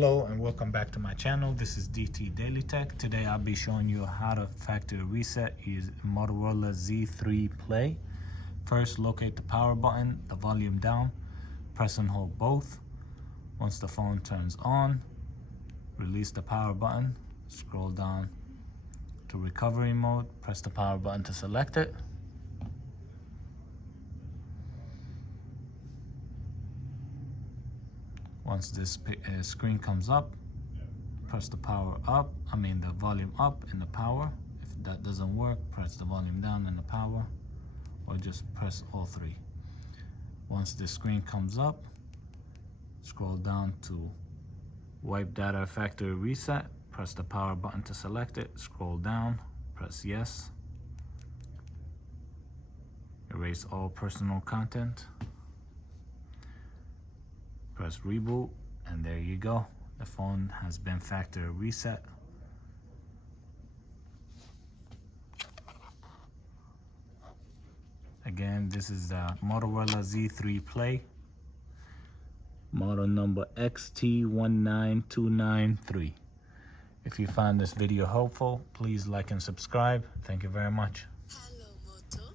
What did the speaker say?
Hello and welcome back to my channel. This is DailyTech. Today I'll be showing you how to factory reset using Motorola Z3 Play. First, locate the power button, the volume down, press and hold both. Once the phone turns on, release the power button, scroll down to recovery mode, press the power button to select it. Once this screen comes up, press the the volume up in the power. If that doesn't work, press the volume down in the power, or just press all three. Once the screen comes up, scroll down to wipe data factory reset, press the power button to select it, scroll down, press yes. Erase all personal content. Press reboot, and there you go. The phone has been factory reset. Again, this is the Motorola Z3 Play, model number XT19293. If you found this video helpful, please like and subscribe. Thank you very much. Hello, Moto.